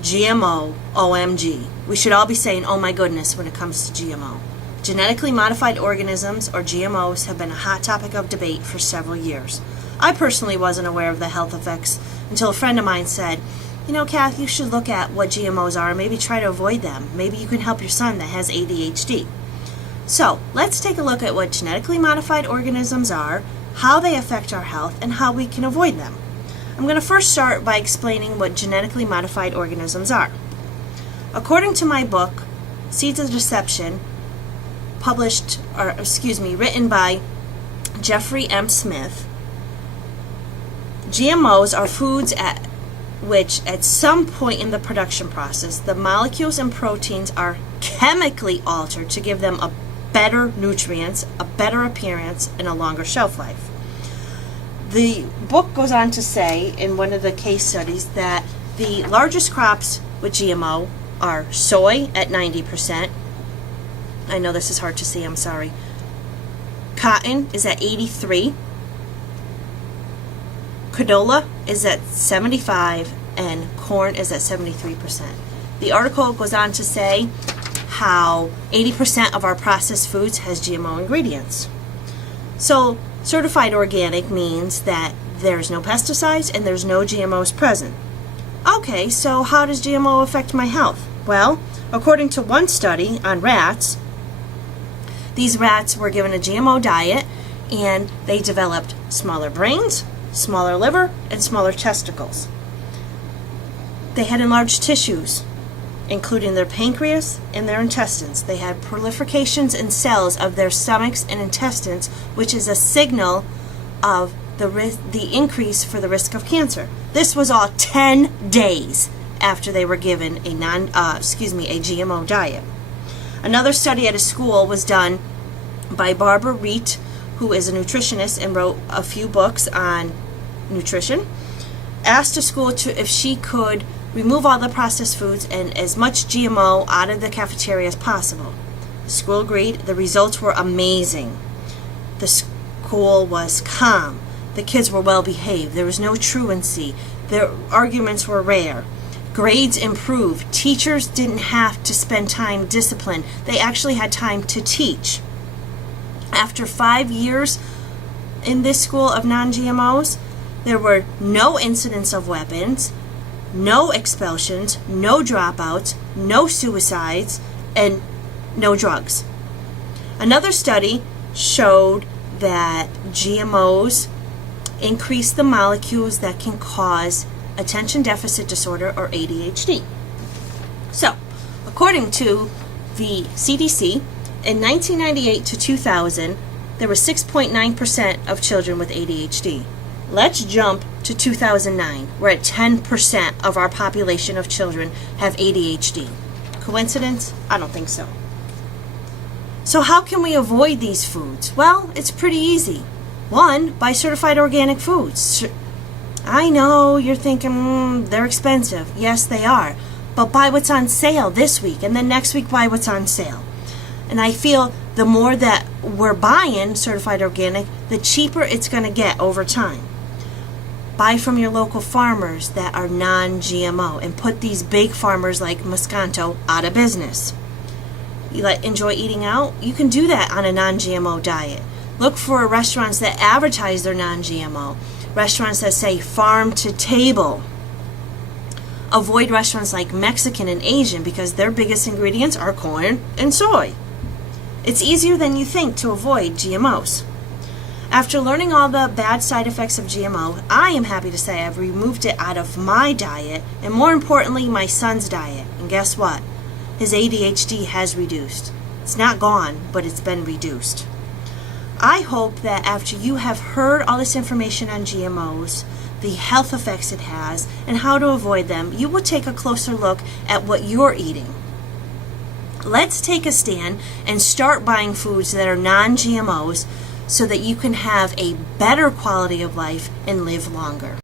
GMO, OMG. We should all be saying, oh my goodness, when it comes to GMO. Genetically modified organisms, or GMOs, have been a hot topic of debate for several years. I personally wasn't aware of the health effects until a friend of mine said, you know, Kath, you should look at what GMOs are and maybe try to avoid them. Maybe you can help your son that has ADHD. So, let's take a look at what genetically modified organisms are, how they affect our health, and how we can avoid them. I'm going to first start by explaining what genetically modified organisms are. According to my book, Seeds of Deception, written by Jeffrey M. Smith, GMOs are foods at which at some point in the production process, the molecules and proteins are chemically altered to give them a better nutrients, a better appearance, and a longer shelf life. The book goes on to say, in one of the case studies, that the largest crops with GMO are soy at 90%. I know this is hard to see, I'm sorry. Cotton is at 83%. Canola is at 75%, and corn is at 73%. The article goes on to say how 80% of our processed foods has GMO ingredients. So, certified organic means that there's no pesticides and there's no GMOs present. Okay, so how does GMO affect my health? Well, according to one study on rats, these rats were given a GMO diet and they developed smaller brains, smaller liver, and smaller testicles. They had enlarged tissues, including their pancreas and their intestines. They had proliferations in cells of their stomachs and intestines, which is a signal of the increase for the risk of cancer. This was all 10 days after they were given a GMO diet. Another study at a school was done by Barbara Reet, who is a nutritionist and wrote a few books on nutrition, asked a school if she could remove all the processed foods and as much GMO out of the cafeteria as possible. The school agreed. The results were amazing. The school was calm. The kids were well behaved. There was no truancy. Their arguments were rare. Grades improved. Teachers didn't have to spend time disciplined. They actually had time to teach. After 5 years in this school of non-GMOs, there were no incidents of weapons, no expulsions, no dropouts, no suicides, and no drugs. Another study showed that GMOs increase the molecules that can cause attention deficit disorder, or ADHD. So, according to the CDC, in 1998 to 2000, there were 6.9% of children with ADHD. Let's jump to 2009, where at 10% of our population of children have ADHD. Coincidence? I don't think so. So how can we avoid these foods? Well, it's pretty easy. One, buy certified organic foods. I know you're thinking, they're expensive. Yes, they are. But buy what's on sale this week, and then next week buy what's on sale. And I feel the more that we're buying certified organic, the cheaper it's going to get over time. Buy from your local farmers that are non-GMO and put these big farmers like Monsanto out of business. You enjoy eating out? You can do that on a non-GMO diet. Look for restaurants that advertise their non-GMO. Restaurants that say farm to table. Avoid restaurants like Mexican and Asian because their biggest ingredients are corn and soy. It's easier than you think to avoid GMOs. After learning all the bad side effects of GMO, I am happy to say I've removed it out of my diet, and more importantly, my son's diet. And guess what? His ADHD has reduced. It's not gone, but it's been reduced. I hope that after you have heard all this information on GMOs, the health effects it has, and how to avoid them, you will take a closer look at what you're eating. Let's take a stand and start buying foods that are non-GMOs so that you can have a better quality of life and live longer.